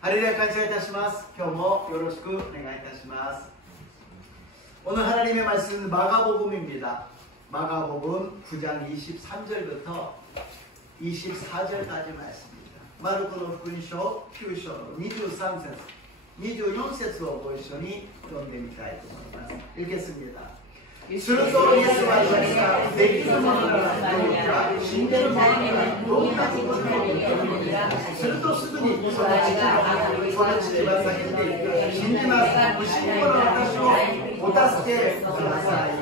ハレルヤ感謝いたします。今日もよろしくお願いいたします。오늘 하나님의 말씀은 마가복음입니다. 마가복음 9장 23절부터 24절까지 말씀입니다. 마르코의福音書9章の23節、24節をご一緒に読んでみたいと思います。읽겠습니다. するとイエスは言われた。できるものならどうか、死んでるものならどうかということを言ってみる。するとすぐにその父は叫んでいる。信じます。不信者の私をお助けください。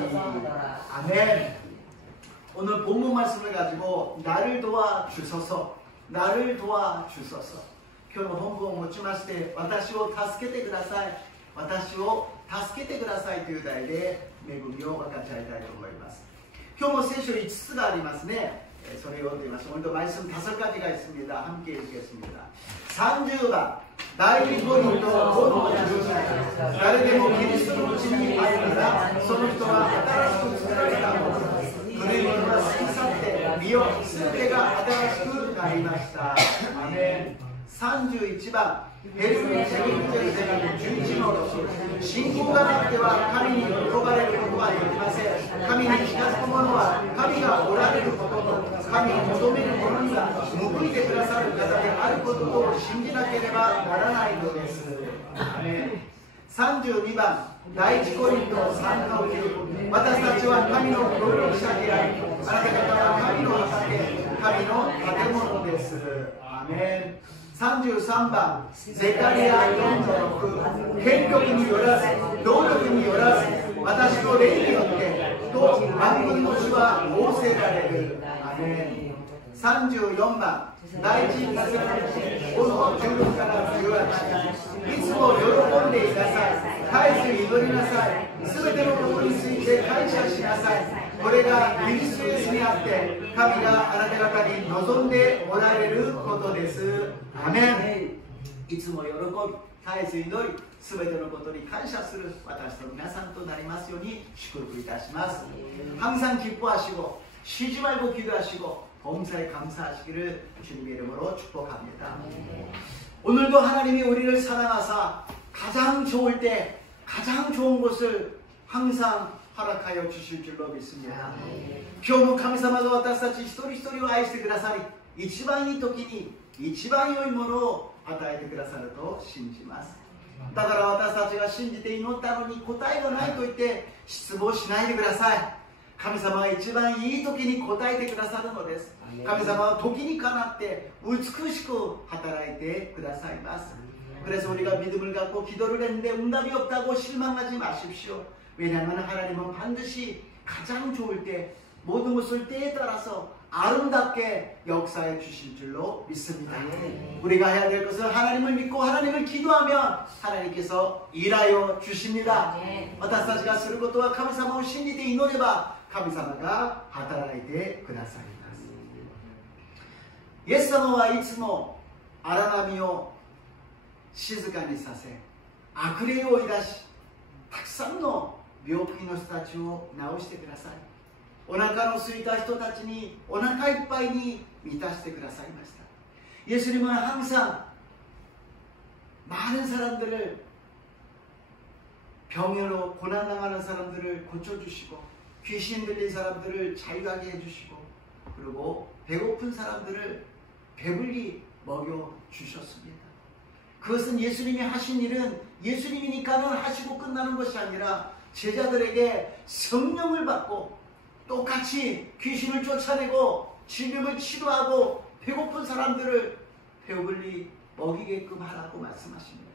아멘. 오늘 본문 말씀을 가지고 나를 도와주소서, 나를 도와주소서. 今日の本文を持ちまして、私を助けてください、私を助けてくださいという題で恵みを分かち合いたいと思います。今日も聖書5つがありますね。それを読んでみましょう。오늘도 말씀 5가지가 있습니다. 함께 읽겠습니다. 30번第2コリント5の17、誰でもキリストのうちにあるなら、その人は新しく作られたものです。古いものが過ぎ去って、見よ、すべてが新しくなりました。アメン。31番ヘルメセリンテル手紙11の6、信仰がなくては神に喜ばれることはできません。神に近づく者は神がおられることと、神を求める者には報いてくださる方であることとを信じなければならないのです。32番第1コリント3の9、私たちは神の協力者であり、あなた方は神の畑、神の建物です。アメン。33番ゼカリア4の6、権力によらず労力によらず私の霊によってと万軍の主は仰せられる。アメン。34番第一テサロニケ5の16から18、いつも喜んでいなさい、絶えず祈りなさい、すべてのことについて感謝しなさい。これがキリストイエスにあって神があなた方に望んでおられることです。アメン。いつも喜び、絶えず祈り、すべてのことに感謝する私と皆さんとなりますように祝福いたします。항상 기뻐하시고 쉬지 말고 기도하시고 범사에 감사하시기를 주님의 이름으로 축복합니다. 오늘도 하나님이 우리를 사랑하사 가장 좋을 때 가장 좋은 곳을 항상 허락하여 주실 줄로 믿습니다. 今日も神様が私たち一人一人を愛してくださり、一番いい時に一番良いものを与えてくださると信じます。だから私たちが信じて祈ったのに答えがないと言って失望しないでください。神様は一番いい時に答えてくださるのです。神様は時にかなって美しく働いてくださいます。 그래서 우리가 믿음을 갖고 기도를 했는데 응답이 없다고 실망하지 마십시오. 왜냐하면 하나님은 반드시 가장 좋을 때 모든 것을 때에 따라서 아름답게 역사해 주실 줄로 믿습니다. 우리가 해야 될 것은 하나님을 믿고 하나님을 기도하면 하나님께서 일하여 주십니다. 私たちがすることは神様を信じて祈れば神様が働いてくださいます。イエス様はいつも荒波を静かにさせ、悪霊を追い出し、たくさんの病気の人たちを治してください。お腹の空いた人たちにお腹いっぱいに満たしてくださいました。예수님은 항상 많은 사람들을 병으로 고난당하는 사람들을 고쳐주시고, 귀신 들린 사람들을 자유하게 해주시고, 그리고 배고픈 사람들을 배불리 먹여주셨습니다. 그것은 예수님이 하신 일은 예수님이니까는 하시고 끝나는 것이 아니라 제자들에게 성령을 받고 똑같이 귀신을 쫓아내고 질병을 치료하고 배고픈 사람들을 배불리 먹이게끔 하라고 말씀하십니다.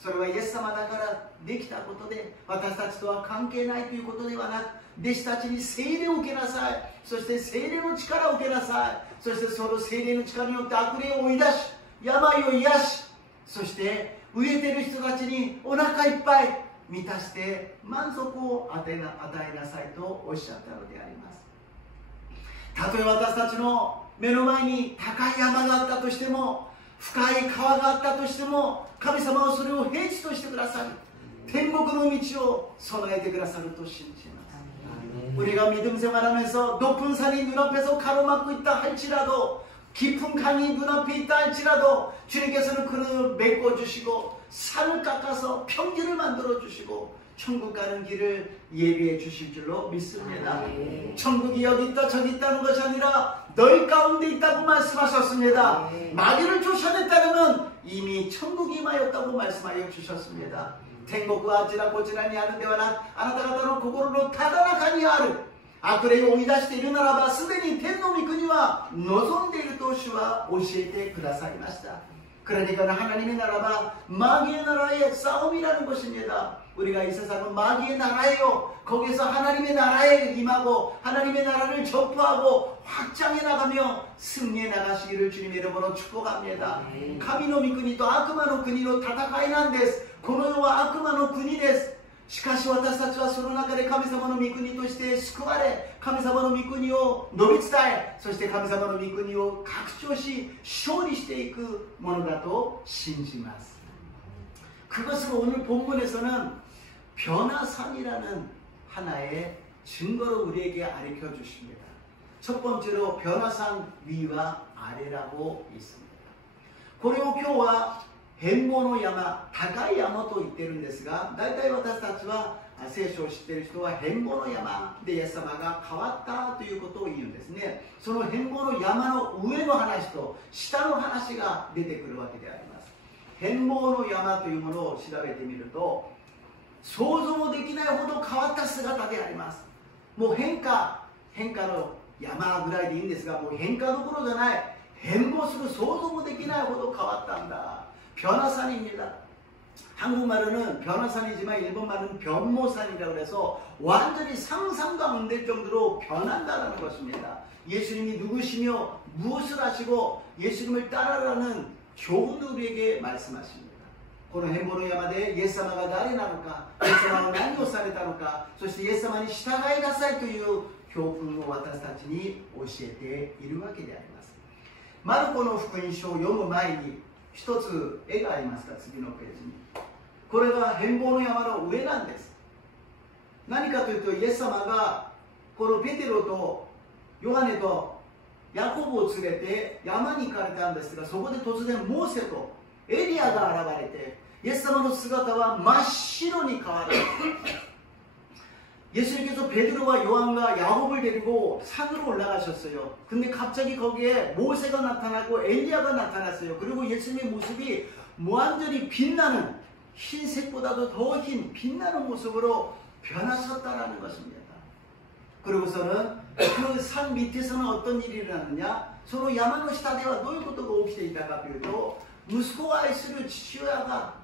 それはイエス様だからできたことで、私たちとは関係ないということではなく、弟子たちに聖霊を受けなさい。そして聖霊の力を受けなさい。そしてその聖霊の力によって悪霊を追い出し、病を癒し、そして飢えている人たちにお腹いっぱい満たして満足を与えなさいとおっしゃったのであります。たとえ私たちの目の前に高い山があったとしても、深い川があったとしても、神様はそれを平地としてくださる。天国の道を備えてくださると信じます。 우리가 믿음 생활하면서 높은 산이 눈앞에서 가로막고 있다 할지라도 깊은 강이 눈앞에 있다 할지라도 주님께서는 그를 메꿔주시고 산을 깎아서 평지를 만들어 주시고 천국 가는 길을 예비해 주실 줄로 믿습니다. 천국이 여기 있다 저기 있다는 것이 아니라 너희 가운데 있다고 말씀하셨습니다. 마귀를 쫓아냈다면 이미 천국이 임하였다고 말씀하여 주셨습니다.天国はあちらこちらにあるではなく、あなた方の心のただ中にある。悪霊を追い出しているならば、すでに天の御国は望んでいると主は教えてくださいました。 그러니까 하나님의 나라가 마귀의 나라의 싸움이라는 것입니다. 우리가 이 세상은 마귀의 나라예요. 거기서 하나님의 나라에 임하고 하나님의 나라를 전파하고 확장해 나가며 승리해 나가시기를 주님의 이름으로 축복합니다. 神の御国と悪魔の国の戦いなんです。この世は悪魔の国です。 しかし私たちはその中で神様の御国として救われ、神様の御国を述べ伝え、そして神様の御国を拡張し勝利していくものだと信じます。 그것을 오늘 본문에서는 변화산이라는 하나의 증거로 우리에게 가르쳐 주십니다. 첫 번째로 변화산 위와 아래라고 있습니다. これを今日は 変貌の山、高い山と言っているんですが、大体私たちは聖書を知っている人は変貌の山でイエス様が変わったということを言うんですね。その変貌の山の上の話と下の話が出てくるわけであります。変貌の山というものを調べてみると、想像もできないほど変わった姿であります。もう変化の山ぐらいでいいんですが、もう変化どころじゃない、変貌する想像もできないほど変わったんだ。 변화산입니다. 한국말로는 변화산이지만 일본말은 변모산이라고 해서 완전히 상상도 안 될 정도로 변한다는 것입니다. 예수님이 누구시며 무엇을 하시고 예수님을 따라라는 교훈을 우리에게 말씀하십니다. この変貌の山でイエス様が誰なのか、イエス様は何をされたのか、そしてイエス様に従いなさいという教訓を私たちに教えているわけであります。マルコの福音書を読む前に 一つ絵がありますか、次のページに。これが変貌の山の上なんです。何かというと、イエス様がこのペテロとヨハネとヤコブを連れて山に行かれたんですが、そこで突然モーセとエリアが現れて、イエス様の姿は真っ白に変わる。 예수님께서 베드로와 요한과 야곱을 데리고 산으로 올라가셨어요. 근데 갑자기 거기에 모세가 나타나고 엘리야가 나타났어요. 그리고 예수님의 모습이 완전히 빛나는, 흰색보다도 더 흰 빛나는 모습으로 변하셨다라는 것입니다. 그리고서는 그 산 밑에서는 어떤 일이 일어났느냐? その山の下ではどういうことが起きていたかというと、息子を愛する父親が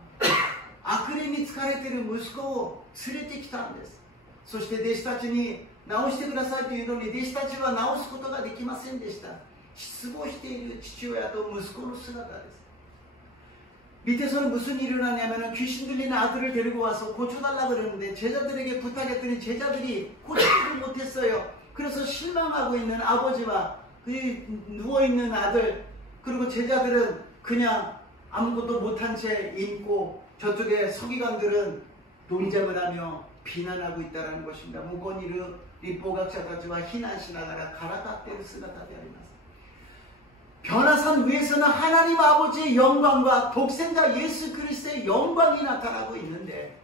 悪霊に疲れている息子を連れてきたんです。 そして弟子たちに直してくださいというのに弟子たちは直すことができませんでした。失望している父親と息子の姿です。 밑에서는 무슨 일이 일어나냐면 귀신 들린 아들을 데리고 와서 고쳐달라고 그러는데 제자들에게 부탁했더니 제자들이 고치지를 못했어요. 그래서 실망하고 있는 아버지와 그 누워있는 아들, 그리고 제자들은 그냥 아무것도 못한 채 있고 저쪽에 서기관들은 논쟁을 하며 비난하고 있다는 것입니다. 무건이르立法学者たちは避難しながらからかっている姿であります。 변화산 위에서는 하나님 아버지의 영광과 독생자 예수 그리스도의 영광이 나타나고 있는데,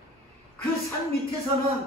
그 산 밑에서는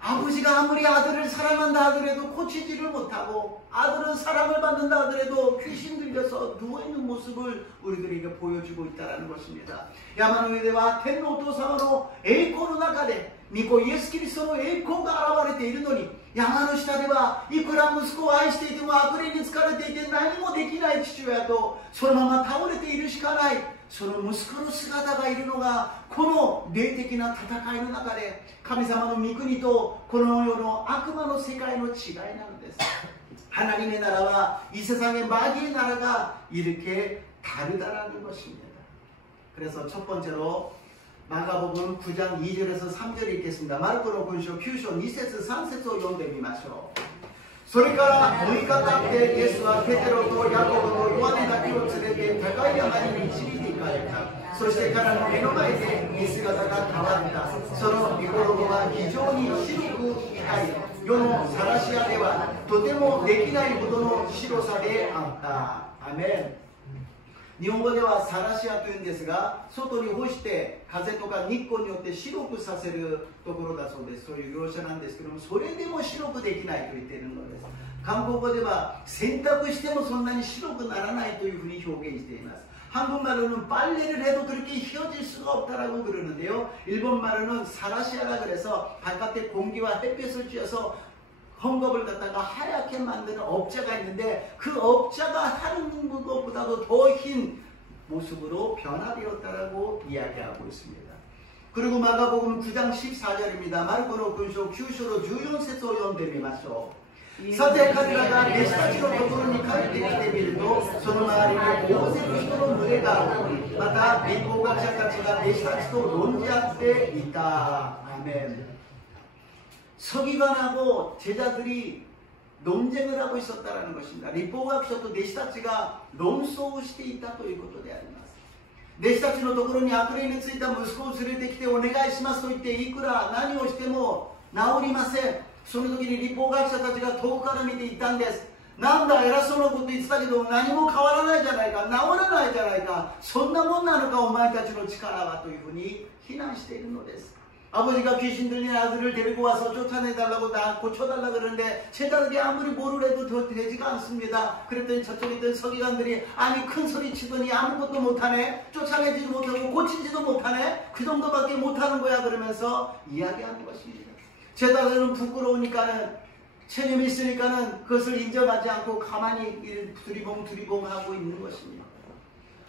아버지가 아무리 아들을 사랑한다 하더라도 고치지를 못하고, 아들은 사랑을 받는다 하더라도 귀신 들려서 누워있는 모습을 우리들에게 보여주고 있다는 것입니다. 山の上では天のお父様の栄光の中で御子イエスキリストの栄光が現れているのに、山の下ではいくら息子を愛していても悪霊に疲れていて何もできない父親とそのまま倒れているしかない、その息子の姿がいるのがこの霊的な戦いの中で神様の御国とこの世の悪魔の世界の違いなのです。 하나님의 나라와 이 세상의 마귀의 나라가 이렇게 다르다라는 것입니다. 그래서 첫 번째로 마가복음 9장 2절에서 3절을 읽겠습니다. 마르코의福音書9章2節3節を読んでみましょう。それから6日経ってイエスはペテロとヤコブとヨハネだけを連れて高い山に導いて行かれた。そして彼の目の前で見姿が変わった。その御衣は非常に白く光る。世のサラシアではとてもできないほどの白さであった。アメン。日本語ではサラシアというんですが、外に干して風とか日光によって白くさせるところだそうです。そういう業者なんですけども、それでも白くできないと言っているのです。韓国語では洗濯してもそんなに白くならないというふうに表現しています。한국말로는 빨래를 해도 그렇게 휘어질 수가 없다라고 그러는데요. 일본말로는 사라시아라 그래서 바깥에 공기와 햇빛을 쬐어서 헝겊을 갖다가 하얗게 만드는 업자가 있는데 그 업자가 하는 것보다도 더 흰 모습으로 변화되었다라고 이야기하고 있습니다. 그리고 마가복음 9장 14절입니다. 마르코노 군쇼 규쇼로 주연세소 연대미마쇼. さて彼らが弟子たちのところに帰ってきてみると、その周りに大勢の人の群れがおり、また立法学者たちが弟子たちと論じ合っていた。아멘. 서기관하고 제자들이 논쟁을 하고 있었다는 것입니다.立法学者と弟子たちが論争をしていたということであります。弟子たちのところに悪霊についた息子を連れてきてお願いしますと言って、いくら何をしても治りません。その時に立法学者たちが遠くから見ていたんです。なんだ偉そうなこと言ってたけど何も変わらないじゃないか、治らないじゃないか、そんなもんなのかお前たちの力はというふうに非難しているのです。 아버지가 귀신 들린 아들을 데리고 와서 쫓아내달라고 고쳐달라고 그러는데 제자들이 아무리 뭐를 해도 더 되지가 않습니다. 그랬더니 저쪽에 있던 서기관들이 아니 큰 소리 치더니 아무것도 못하네, 쫓아내지도 못하고 고치지도 못하네, 그 정도밖에 못하는 거야 그러면서 이야기하는 것입니다. 제자들은 부끄러우니까는 체념이 있으니까는 그것을 인정하지 않고 가만히 두리봉 하고 있는 것입니다.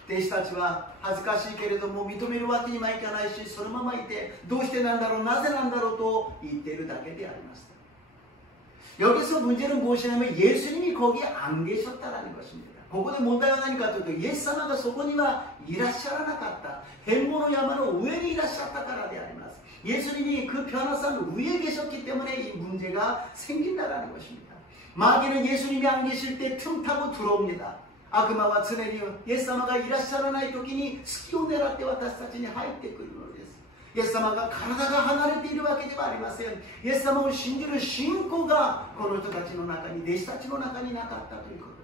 弟子たちは恥ずかしいけれども認めるわけにはいかないし、そのままいてどうしてなんだろう、なぜなんだろうと言っているだけであります。 여기서 문제는 무엇이냐면 예수님이 거기에 안 계셨다라는 것입니다. 거기에 문제가何かというと、イエス様がそこにはいらっしゃらなかった。変物山の上にいらっしゃったからであります。 예수님이 그 변화산 위에 계셨기 때문에 이 문제가 생긴다라는 것입니다. 마귀는 예수님이 안 계실 때 틈타고 들어옵니다. 악마와常に イエス様がいらっしゃらない時に隙を狙って私たちに入ってくるのです。イエス様が体が離れているわけではありません。イエス様を信じる信仰がこの人たちの中に、弟子たちの中になかったということです。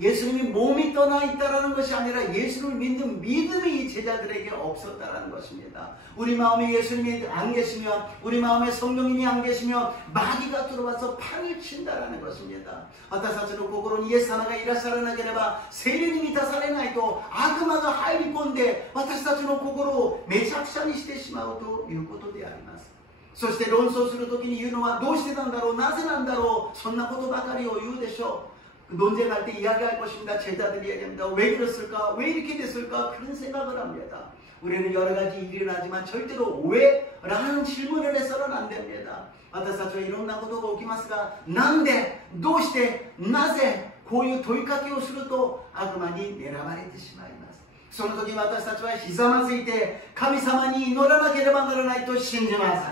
예수님이 몸이 떠나 있다라는 것이 아니라 예수를 믿는 믿음이 제자들에게 없었다라는 것입니다. 우리 마음에 예수님이 안 계시면, 우리 마음에 성령님이 안 계시면 마귀가 들어와서 판을 친다라는 것입니다. 私たちの心にイエス様がいらっしゃらなければ、聖霊に満たされないと悪魔が入り込んで私たちの心をめちゃくちゃにしてしまうということであります。 そして論争するときに言うのはどうしてなんだろう、なぜなんだろう、そんなことばかりを言うでしょう。 논쟁할 때 이야기할 것입니다. 제자들이 이야기합니다. 왜 그랬을까? 왜 이렇게 됐을까? 그런 생각을 합니다. 우리는 여러 가지 일이 일어나지만 절대로 왜? 라는 질문을 해서는 안 됩니다. 私たちはいろんなことが起きますが、なんで、どうして、なぜ、こういう問いかけをすると悪魔に狙われてしまいます。 その時私たちはひざまずいて神様に祈らなければならないと信じます。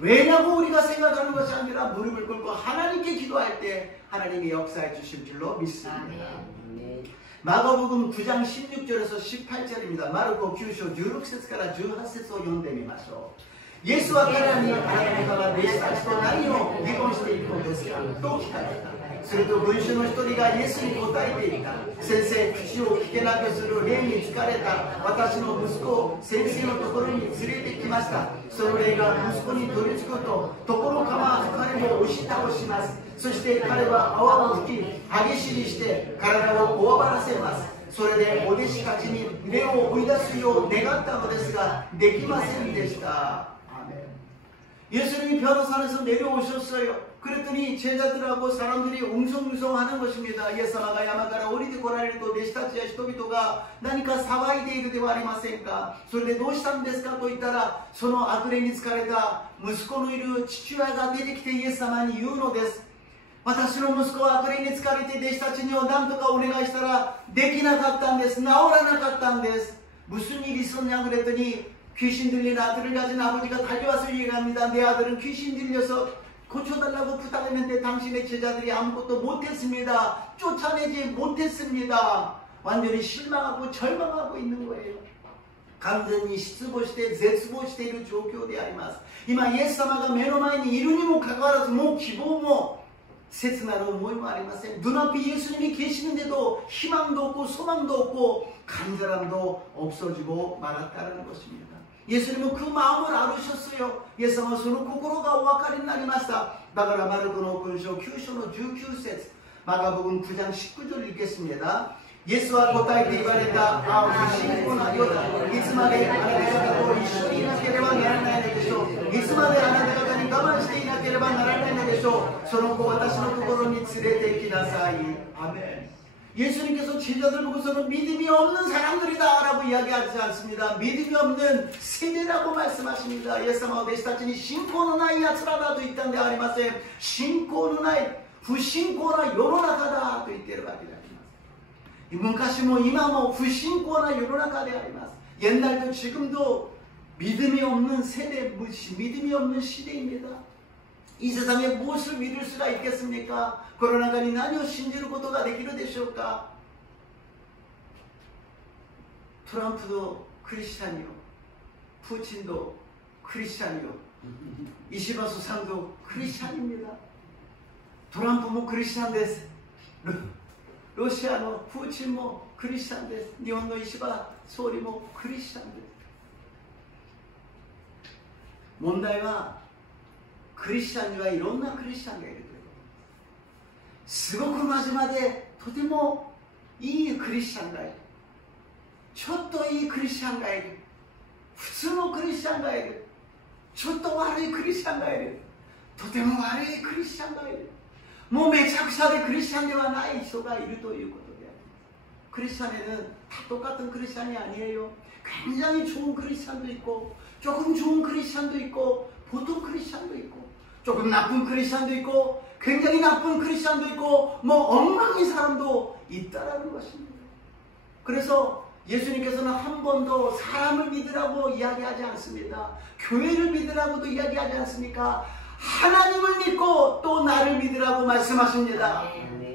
왜냐고 우리가 생각하는 것이 아니라 무릎을 꿇고 하나님께 기도할 때 하나님이 역사해 주실 줄로 믿습니다. 마가복음 9장 16절에서 18절입니다. 마르코 9장 16節から18節を読んでみましょう。 イエスは彼らに、あなた方は弟子たちと何を議論しているのですかと聞かれた。 すると群衆の一人がイエスに答えていた。先生、口を聞けなくする霊に疲れた私の息子を先生のところに連れてきました。その霊が息子に取り付くと、ところ構わず彼を押し倒します。そして彼は泡を吹き、歯ぎしりして体をこわばらせます。それでお弟子たちに霊を追い出すよう願ったのですが、できませんでした。 예수님이 변호산에서 내려오셨어요. 그랬더니 제자들하고 사람들이 웅성웅성하는 것입니다. 예수님가 야마가라 오리데 고라리도 내시타치야 히토비토가 나니까 사와이데 이르ではありませんか。それでどうしたんですかと言ったら、その悪霊に疲れた息子のいる父親が出てきてイエス様に言うのです。私の息子は悪霊に疲れて弟子たちには何とかお願いしたらできなかったんです。治らなかったんです。 무슨 일이 있었냐 그랬더니 귀신 들린 아들을 가진 아버지가 달려와서 얘기합니다. 내 아들은 귀신 들려서 고쳐달라고 부탁했는데 당신의 제자들이 아무것도 못했습니다. 쫓아내지 못했습니다. 완전히 실망하고 절망하고 있는 거예요. 完全に失望して絶望している状況であります。今イエス様が目の前にいるにもかかわらず、もう希望も切なる思いもありません. 눈앞에 예수님이 계시는데도 희망도 없고 소망도 없고 간절함도 없어지고 말았다는 것입니다. 예수님은 그 마음을 알으셨어요. 예수님은その心がお分かりになりました. 바가라 마르코노 군쇼 9章の19節 마가복음 9장 19절 읽겠습니다. 예수와 答えて言われた。ああ、不信仰なようだ。いつまであなた方と一緒にいなければならないのでしょう。いつまであなた方に我慢していなければならないのでしょう。その子私のところに連れて行きなさい。アメン. 예수님께서 제자들 보고서는 믿음이 없는 사람들이다 라고 이야기하지 않습니다. 믿음이 없는 세대라고 말씀하십니다. 예수님은 弟子たちに信仰のない奴らだと言ったんではありません。信仰のない、不信仰な世の中だと言っているわけです。昔も今も不信仰な世の中であります。 옛날도 지금도 믿음이 없는 세대, 믿음이 없는 시대입니다. 이 세상에 무엇을 믿을 수가 있겠습니까? 코로나가何を信じることができるでしょうか? 트럼프도 크리스찬이요, 푸틴도 크리스찬이요, 이시바 수상도 크리스찬입니다. 트럼프도 크리스찬です. ロシアのプーチンもクリスチャンです。日本の石破総理もクリスチャンです。問題はクリスチャンにはいろんなクリスチャンがいるということです。すごく真面目でとてもいいクリスチャンがいる。ちょっといいクリスチャンがいる。普通のクリスチャンがいる。ちょっと悪いクリスチャンがいる。とても悪いクリスチャンがいる。 뭐 매착샤대 크리스찬이와 나의 이소가 이르도 이거든요. 크리스찬에는 다 똑같은 크리스찬이 아니에요. 굉장히 좋은 크리스찬도 있고, 조금 좋은 크리스찬도 있고, 보통 크리스찬도 있고, 조금 나쁜 크리스찬도 있고, 굉장히 나쁜 크리스찬도 있고, 뭐 엉망인 사람도 있다라는 것입니다. 그래서 예수님께서는 한 번도 사람을 믿으라고 이야기하지 않습니다. 교회를 믿으라고도 이야기하지 않습니까? 하나님을 믿고 또 나를 믿으라고 말씀하십니다.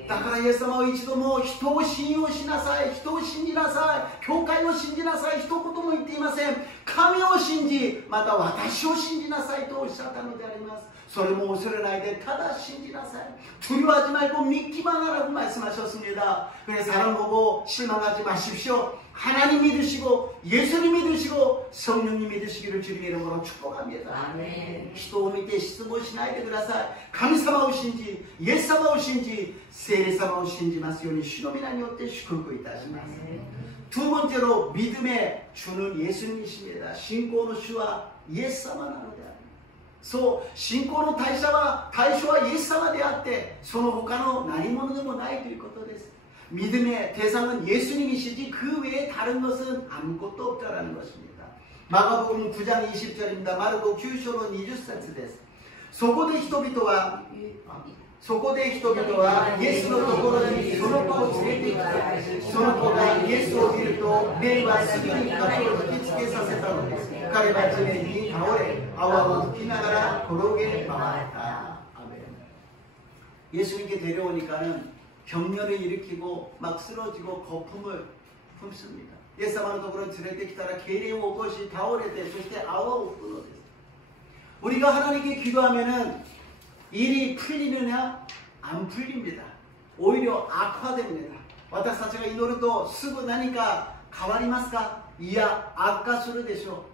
だからイエス様は一度も人を信用しなさい、人を信じなさい、教会を信じなさい、一言も言っていません。神を信じ、また私を信じなさいとおっしゃったのであります。それも恐れないでただ信じなさい. 두려워하지 말고 믿기만 하라고 말씀하셨습니다. 그래서 사람 보고 실망하지 마십시오. 하나님 믿으시고 예수님 믿으시고 성령님 믿으시기를 주님의 이름으로 축복합니다. 아멘. 人を見て失望しないでください。神様を信じ、イエス様を信じ、聖霊様を信じますように主の皆によって祝福いたします。 두 번째로 믿음의 주는 예수님이십니다. 신고의 주와 예수様なのである。 そう信仰の対象はイエス様であってその他の何者でもないということです。 믿음의 대상은 예수님이시지 그 외에 다른 것은 아무것도 없다라는 것입니다. 마가복음 9장 20절입니다. 마르코 9章の20節です。 そこで人々はイエスのところにその子を連れて行き、その子がイエスを見ると霊はすぐに髪を引きつけさせたのです。彼は地面に倒れ泡を吹きながら転げ回った。 예수님께 데려오니까는 경련을 일으키고 막 쓰러지고 거품을 품습니다. 예수님의 도구로連れてきたら계례を起こし倒れてそして泡を吹くのです。 우리가 하나님께 기도하면은 일이 풀리느냐 안 풀립니다. 오히려 악화됩니다. 私たちが祈るとすぐ何か変わりますか? いや悪化するでしょ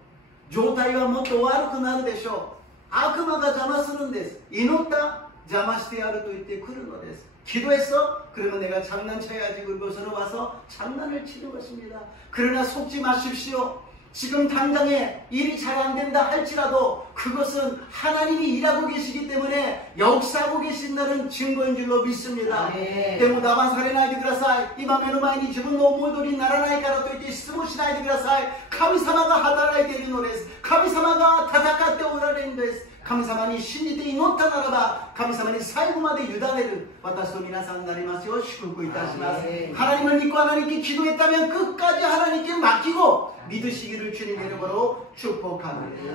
う。状態はもっと悪くなるでしょう。悪魔が邪魔するんです。祈った邪魔してやると言ってくるのです。 기도했어? 그러면 내가 장난쳐야지. 그러고서는 와서 장난을 치는 것입니다. 그러나 속지 마십시오. 지금 당장에 일이 잘 안 된다 할지라도 그것은 하나님이 일하고 계시기 때문에 역사하고 계신다는 증거인 줄로 믿습니다. 때문에 나만されないでください。今目の前に自分の思い通りにならないからといって失望しないでください。神様が働いているのです。神様が戦っておられるんです。 神様に信じて祈ったならば神様に最後まで委ねる私と皆さんになりますよう祝福いたします。 하나님을 믿고 하나님께 기도했다면 끝까지 하나님께 맡기고 믿으시기를 주님의 이름으로 축복합니다.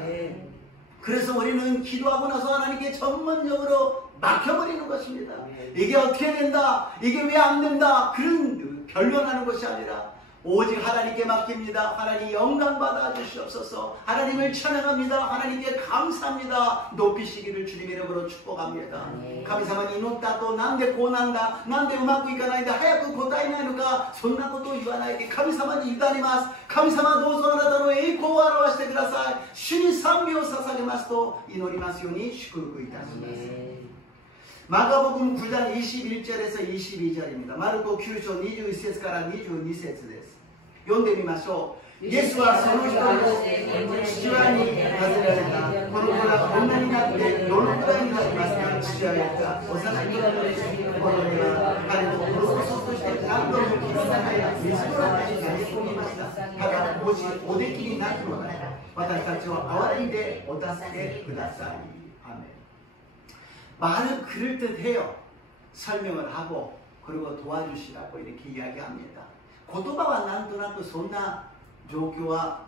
그래서 우리는 기도하고 나서 하나님께 전문적으로 맡겨버리는 것입니다. 이게 어떻게 된다, 이게 왜 안 된다 그런 변론하는 것이 아니라 오직 하나님께 맡깁니다. 하나님 영광 받아 주시옵소서. 하나님을 찬양합니다. 하나님께 감사합니다. 높이시기를 주님 이름으로 축복합니다. 神様に祈った後、なんでこうなんだ、なんでうまくいかないんだ、早く答えないのか、そんなことを言わないで神様に委ねます。神様どうぞあなたの栄光を表してください。主に賛美を捧げますと祈りますように祝福いたします。마가복음 9장 21절에서 22절입니다. 마르코 9장 21節から22節です。読んでみましょう。イエスはその人の父親に尋ねられた。この子ら女になってどのくらいになりますか。父親が幼い頃には彼を殺そうとして何度も傷つけや水の中に投げ込みました。ただもしおできになるのなら私たちを憐れんでお助けください。 말은 그럴듯해요. 설명을 하고 그리고 도와주시라고 이렇게 이야기합니다. 言葉はなんとなくそんな状況は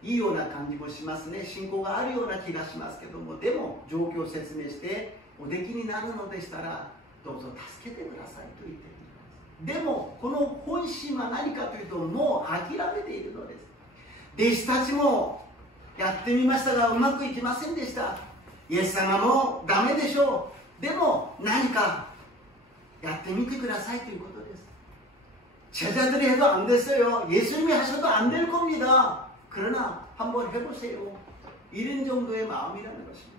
いいような感じもしますね。信仰があるような気がしますけども、でも状況を説明しておできになるのでしたらどうぞ助けてくださいと言っています。でもこの本心は何かというと、もう諦めているのです。弟子たちもやってみましたがうまくいきませんでした。イエス様もダメでしょう。でも何かやってみてくださいということです。 제자들이 해도 안 됐어요. 예수님이 하셔도 안 될 겁니다. 그러나 한번 해보세요. 이런 정도의 마음이라는 것입니다.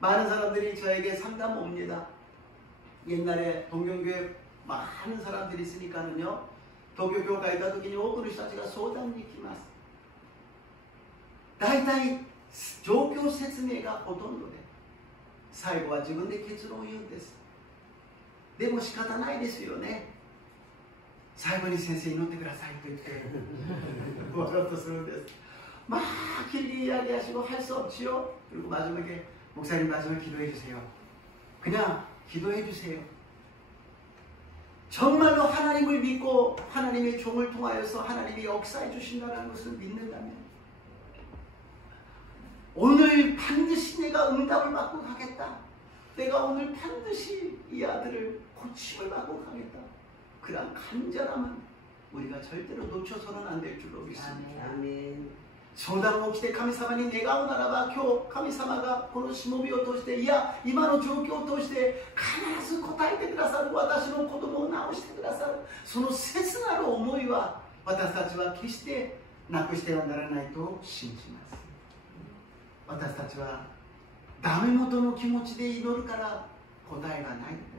많은 사람들이 저에게 상담 옵니다. 옛날에 동경교회 많은 사람들이 있으니까는요, 도쿄教会行った時に多くの人たちが相談に来ます。大体状況説明がほとんどで、最後は自分で結論を言うんです。でも仕方ないですよね。最後に先生祈ってくださいと言って終わろうとするんです。まあ길게 이야기하시고 할 수 없지요. 그리고 마지막에 목사님 마지막에 기도해 주세요. 그냥 기도해 주세요. 정말로 하나님을 믿고 하나님의 종을 통하여서 하나님이 역사해 주신다는 것을 믿는다면 오늘 반드시 내가 응답을 받고 가겠다. 내가 오늘 반드시 이 아들을 고침을 받고 가겠다. 그런 간절함은 우리가 절대로 놓쳐서는 안 될 줄로 믿습니다. 아멘. 相談を起きて神様に願うならば、今日神様がこのしもべを通して、いや今の状況を通して必ず答えてくださる。私の子供を治してくださる。その切なる思いは私たちは決してなくしてはならないと信じます。私たちはダメ元の気持ちで祈るから答えがないのであります。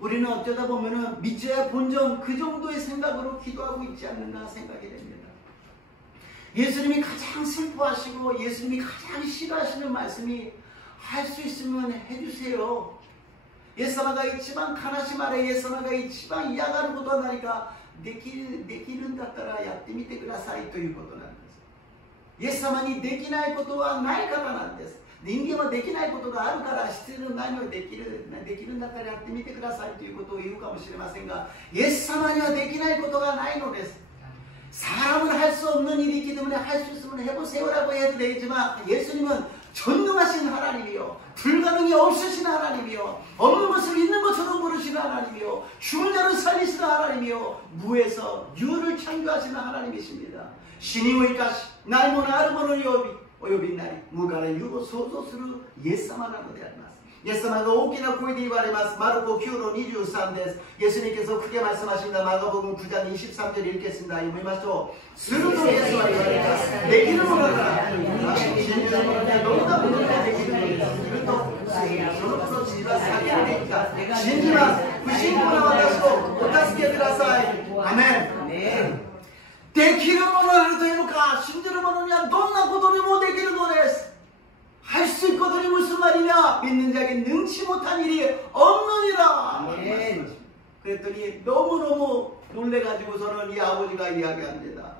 우리는 어쩌다 보면은 믿져야 본전 그 정도의 생각으로 기도하고 있지 않는가 생각이 됩니다. 예수님이 가장 슬퍼하시고 예수님이 가장 싫어하시는 말씀이 할 수 있으면 해주세요. イエス様が一番悲しまれ、イエス様が一番嫌がることは何か、できるんだったらやってみてくださいということなんです。イエス様にできないことはない方なんです。人間はできないことがあるから必要ないのでできるんだったらやってみてくださいということを言うかもしれませんが、イエス様にはできないことがないのです。 사람은 할 수 없는 일이 있기 때문에 할 수 있으면 해보세요라고 해도 되겠지만 예수님은 전능하신 하나님이요, 불가능이 없으신 하나님이요, 없는 것을 있는 것처럼 부르시는 하나님이요, 죽은 자를 살리시는 하나님이요, 무에서 유를 창조하시는 하나님이십니다. 신이おいかしないものあるものに及びなり、無から有を創造するイエス様なのであります。 イエス様が大きな声で言われます。マルコ 9로 23です。 예수님께서 크게 말씀하십니다. 마가복음 9장 23절 읽겠습니다. 읽으시죠. 스르도 예수와 이르시되 내 길을 모르라. 진리를 모르냐 너무나 모르냐 내 길을 모르라. 그것도 저로부터 지가 사기를 냈다. 진리만 부신구나 와다시고 오타스케 그다사이. 아멘. できるものあるというのか、信じる者にはどんなことでもできるのです。 할 수 있거든이 무슨 말이냐? 믿는 자에게 능치 못한 일이 없느니라. 그랬더니 너무너무 놀래가지고서는 이 아버지가 이야기합니다.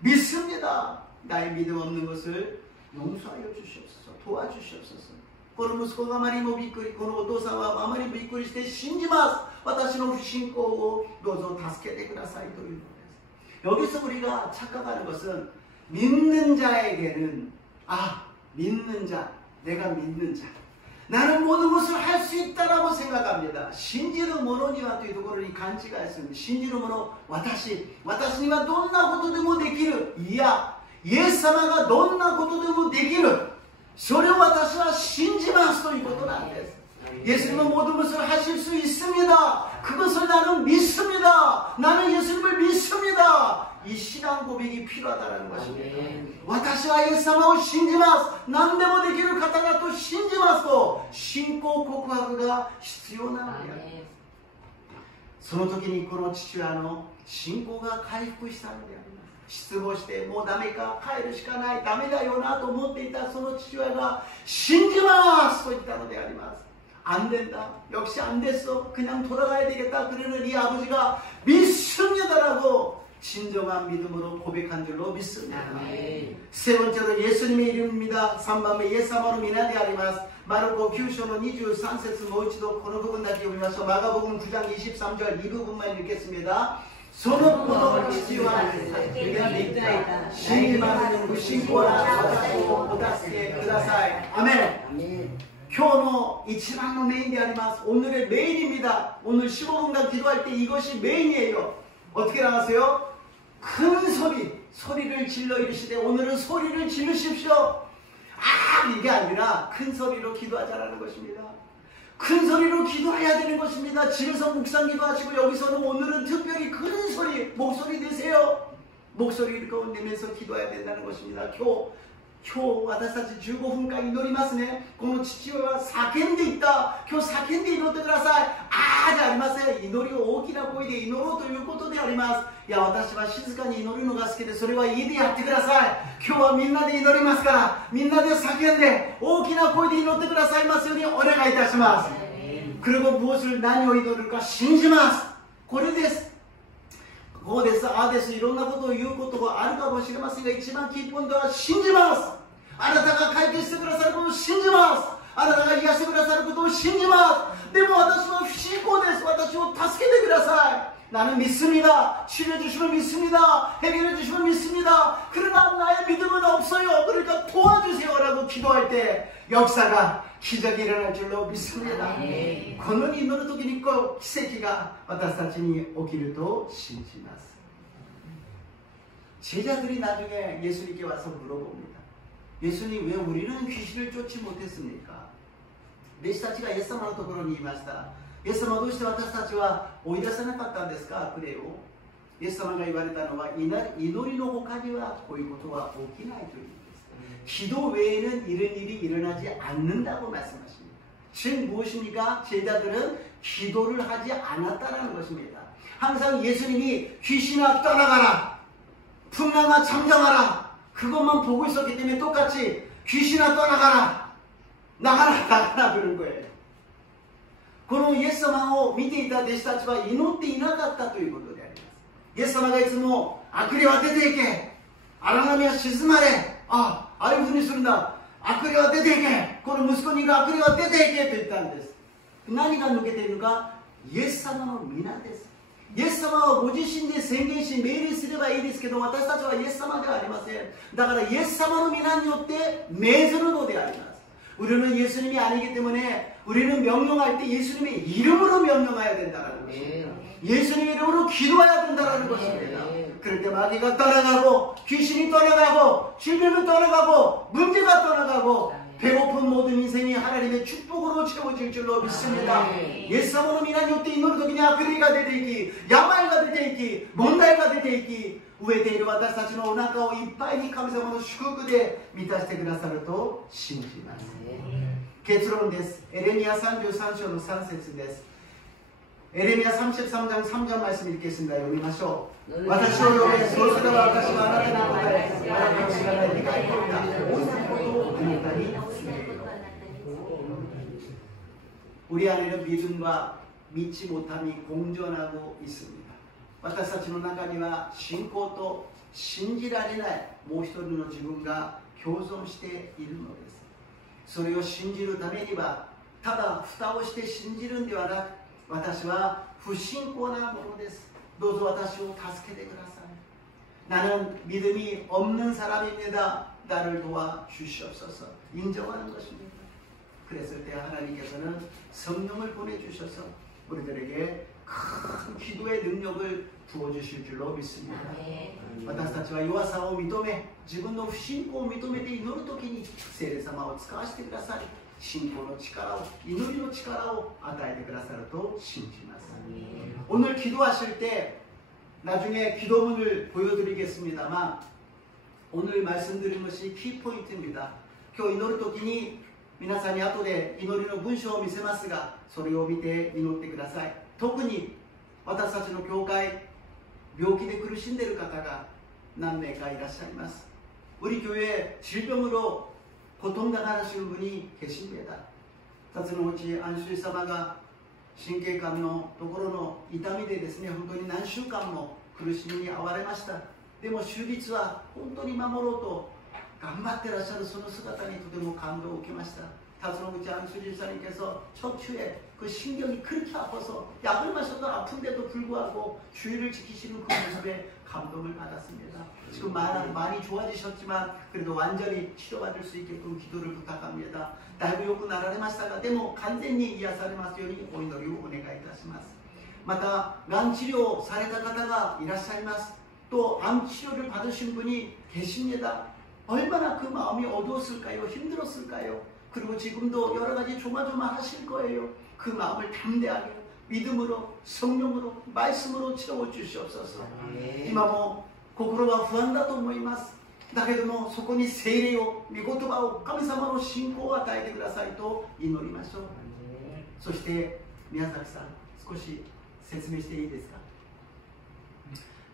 믿습니다. 나의 믿음 없는 것을 용서하여 주시옵소서. 도와주시옵소서. この息子があまりにもびっくり、このお父さんはあまりびっくりして信じます。私の不信仰をどうぞ助けてくださいというのです。 여기서 우리가 착각하는 것은 믿는 자에게는 믿는 자, 내가 믿는 자, 나는 모든 것을 할 수 있다라고 생각합니다. 신지로 모노니와というところに勘違いする。信じる者、私にはどんなことでもできる。いや、イエス様がどんなことでもできる。それを私は信じますということなんです。 예수님은 모든 것을 하실 수 있습니다. 그것을 나는 믿습니다. 나는 예수님을 믿습니다. 이 신앙 고백이 필요하다는 것입니다. 私はイエス様を信じます。何でもできる方だと信じますと信仰告白が必要なのであります。その時にこの父親の信仰が回復したのであります。失望してもうダメか帰るしかないダメだよなと思っていたその父親が信じますと言ったのであります。 안 된다. 역시 안 됐어. 그냥 돌아가야 되겠다. 그러는 이 아버지가 믿습니다라고 진정한 믿음으로 고백한 줄로 믿습니다. 세 번째로 예수님의 이름입니다. 3番目イエス様の皆であります。マルコ9章の23節もう一度この部分だけ読みましょう。マガ복음 9장 23절 이 부분만 읽겠습니다. その子の父は그가 믿다. 신임하는 무신고라私をお助けください. 아멘. 今日の一番のメインであります。 오늘의 메인입니다. 오늘 15분간 기도할 때 이것이 메인이에요. 어떻게 나가세요? 큰 소리를 질러 이르시되 오늘은 소리를 지르십시오. 이게 아니라 큰 소리로 기도하자라는 것입니다. 큰 소리로 기도해야 되는 것입니다. 집에서 묵상 기도하시고 여기서는 오늘은 특별히 큰 소리, 목소리 내세요. 목소리를 내면서 기도해야 된다는 것입니다. 今日私たち15分間祈りますね。この父親は叫んでいった。今日叫んで祈ってください。じゃありません。祈りを大きな声で祈ろうということであります。いや、私は静かに祈るのが好きで、それは家でやってください。今日はみんなで祈りますから、みんなで叫んで大きな声で祈ってくださいますようにお願いいたします。그리고 무엇을何を祈るか信じます。これです。こうです、ああです、いろんなことを言うことがあるかもしれませんが、一番キーポイントは信じます。あなたが解決してくださることを信じます。あなたが癒してくださることを信じます。でも私は不信仰です。私を助けてください。 나는 믿습니다. 치료해 주시면 믿습니다. 해결해 주시면 믿습니다. 그러나 나의 믿음은 없어요. 그러니까 도와주세요 라고 기도할 때 역사가 기적이 일어날 줄로 믿습니다. この祈る時に奇跡が私たちに起きると信じます. 제자들이 나중에 예수님께 와서 물어봅니다. 예수님, 왜 우리는 귀신을 쫓지 못했습니까? 弟子たちがイエス様のところにいました。イエス様はどうして私たちは追い出さなかったんですか、悪霊を。イエス様が言われたのは、祈りの他にはこういうことは起きないというんです。 기도 외에는 이런 일이 일어나지 않는다고 말씀하십니다. 즉 무엇입니까? 제자들은 기도를 하지 않았다는 것입니다. 항상 예수님이 귀신아 떠나가라, 풍랑아 잠잠하라, 그것만 보고 있었기 때문에 똑같이 귀신아 떠나가라, 나가라 그런 거예요. このイエス様を見ていた弟子たちは祈っていなかったということであります。イエス様がいつも悪霊は出ていけ、荒波は静まれ、ああいうふうにするんだ、悪霊は出ていけ、この息子にいる悪霊は出ていけと言ったんです。何が抜けているのか、イエス様の皆です。イエス様はご自身で宣言し命令すればいいですけど、私たちはイエス様ではありません。だからイエス様の皆によって命ずるのであります。 우리는 예수님이 아니기 때문에 우리는 명령할 때 예수님의 이름으로 명령해야 된다는 것입니다. 예수님의 이름으로 기도해야 된다는 것입니다. 그럴 때 마귀가 떠나가고 귀신이 떠나가고 질병이 떠나가고 문제가 떠나가고 배고픈 모든 인생이 하나님의 축복으로 채워질 줄로 믿습니다. 예수님으로 민한 요때 이 노래時に悪霊が出ていき、病が出ていき、問題が出ていき、飢えている私たちのお腹をいっぱいに神様の祝福で満たしてくださると信じます。 結論です。エレミヤ33章の3節です。エレミヤ33장 3절 말씀 읽겠습니다. 読みましょう。私を呼べ、そうすれば私はあなたに答え、あなたの知らない理解的な大きなことをあなたに告げる。 우리 안에는 믿음과 믿지 못함이 공존하고 있습니다. 私たちの中には信仰と信じられないもう一人の自分が共存しているのです。 それを信じるためにはただ蓋をして信じるんではなく、私は不信仰なものです。どうぞ私を助けてください。 나는 믿음이 없는 사람입니다. 나를 도와주시옵소서. 인정하는 것입니다. 그랬을 때 하나님께서는 성령을 보내주셔서 우리들에게 큰 기도의 능력을 부어주실 줄로 믿습니다. 私たちは弱さを認め、自分の不信仰を認めて祈るときに聖霊様を使わせてくださり、信仰の力を、祈りの力を与えてくださると信じます。 오늘 기도하실 때 나중에 기도문을 보여드리겠습니다만 오늘 말씀드린 것이 키포인트입니다. 今日祈るときに皆さんに後で祈りの文章を見せますが、それを見て祈ってください。特に私たちの教会、病気で苦しんでいる方が何名かいらっしゃいます。 우리 교회에 질병으로 고통당하시는 분이 계십니다. 2つのうち安州様が神経管のところの痛みでですね、本当に何週間も苦しみに遭われました。でも主日は本当に守ろうと頑張ってらっしゃるその姿にとても感動を受けました。 2つのうち안수 집사님께서 척추에 그 신경이 그렇게 아파서 약을 마셔도 아픈데도 불구하고 주의를 지키시는 그 모습에 감동을 받았습니다. 지금 많이 좋아지셨지만 그래도 완전히 치료받을 수 있게끔 기도를 부탁합니다. だいぶ良くなられましたが、でも完全に癒されますようにお祈りをお願いいたします。また、がん治療された方がいらっしゃいます。또 암 치료를 받으신 분이 계십니다. 얼마나 그 마음이 어두웠을까요? 힘들었을까요? 그리고 지금도 여러 가지 조마조마하실 거예요. 그 마음을 담대하게 믿음으로 성령으로 말씀으로 채워 주시옵소서. 今も心が不安だと思います。だけどもそこに聖霊を、御言葉を、神様の信仰を与えてくださいと祈りましょう。そして宮崎さん、少し説明していいですか。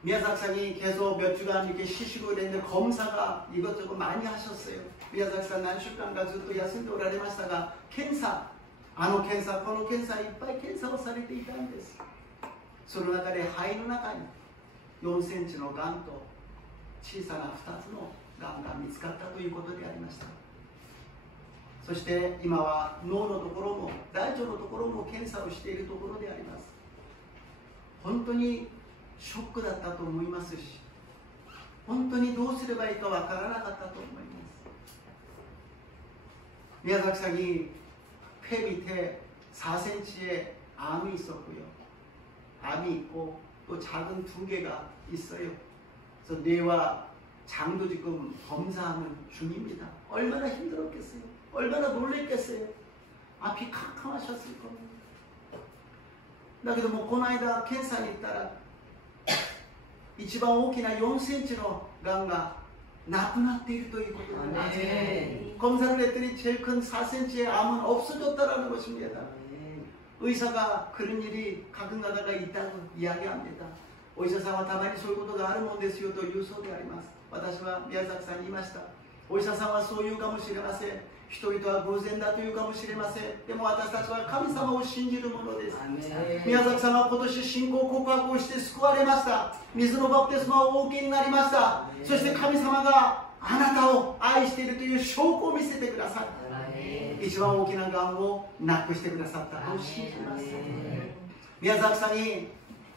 미야작상이 계속 몇 주간 이렇게 쉬시고 그랬는데 검사가 이것저것 많이 하셨어요. 미야작상 난슈간가 또休んでおられましたが、検査、あの検査、この検査いっぱい検査をされていたんです。その中で肺の中に4センチのがんと小さな2つのがんが見つかったということでありました。そして今は脳のところも大腸のところも検査をしているところであります。本当にショックだったと思いますし、本当にどうすればいいかわからなかったと思います。미야작상이 폐 밑에 4cm의 암이 있었고요. 암이 있고 또 작은 2개가 있어요. 그래서 뇌와 장도 지금 검사하는 중입니다. 얼마나 힘들었겠어요. 얼마나 놀랬겠어요. 앞이 캄캄하셨을 겁니다. だけどもこの間検査に行ったら一番大きな4センチのがんがなくなっているということなんです。 검사를 했더니 제일 큰 4cm의 암은 없어졌다라는 것입니다. 의사가 그런 일이 가끔 가다가 있다고 이야기합니다. お医者さんはたまにそういうことがあるもんですよというそうであります。私は宮崎さんに言いました。お医者さんはそう言うかもしれません。人々は偶然だというかもしれません。でも私たちは神様を信じるものです。宮崎さんは今年信仰告白をして救われました。水のバプテスマをお受けになりました。そして神様があなたを愛しているという証拠を見せてくださった。一番大きながんをなくしてくださったと信じます。宮崎さんに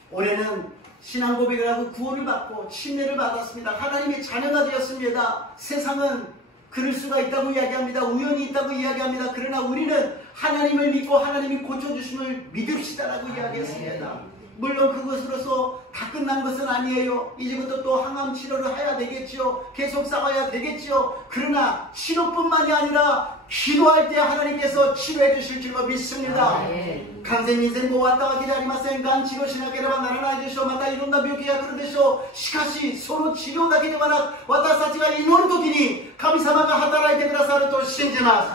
올해는 신앙 고백을 하고 구원을 받고 침례를 받았습니다. 하나님의 자녀가 되었습니다. 세상은 그럴 수가 있다고 이야기합니다. 우연히 있다고 이야기합니다. 그러나 우리는 하나님을 믿고 하나님이 고쳐주심을 믿읍시다라고 이야기했습니다. 물론 그것으로서 다 끝난 것은 아니에요. 이제부터 또 항암 치료를 해야 되겠지요. 계속 싸워야 되겠지요. 그러나 치료뿐만이 아니라 기도할 때 하나님께서 치료해 주실 줄로 믿습니다. 完全に全部終わったわけではありません。がん治療しなければならないでしょう。またいろんな病気が来るでしょう。しかしその治療だけではなく、私たちが祈るときに神様が働いてくださると信じます。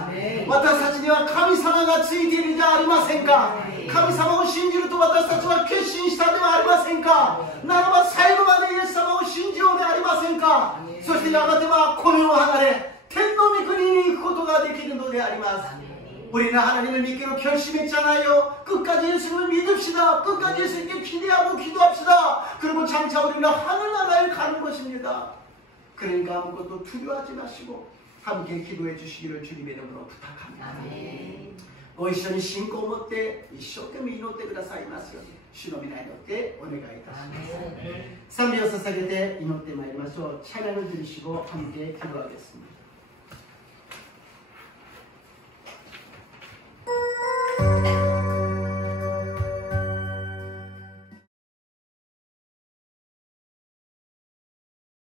私たちには神様がついているじゃありませんか。神様を信じると私たちは決心したではありませんか。ならば最後までイエス様を信じようでありませんか。そしてやがてはこの世を離れ天の御国に行くことができるのであります。 우리는 하나님을 믿기로 결심했잖아요. 끝까지 예수를 믿읍시다. 끝까지 예수님께 기대하고 기도합시다. 그리고 장차 우리는 하늘나라에 가는 것입니다. 그러니까 아무것도 두려워하지 마시고 함께 기도해 주시기를 주님의 이름으로 부탁합니다. ご一緒に信仰を持って一生懸命祈ってくださいますように主の皆によってお願いいたします。賛美を捧げて祈ってまいりましょう。찬양을 드리시고 함께 기도하겠습니다.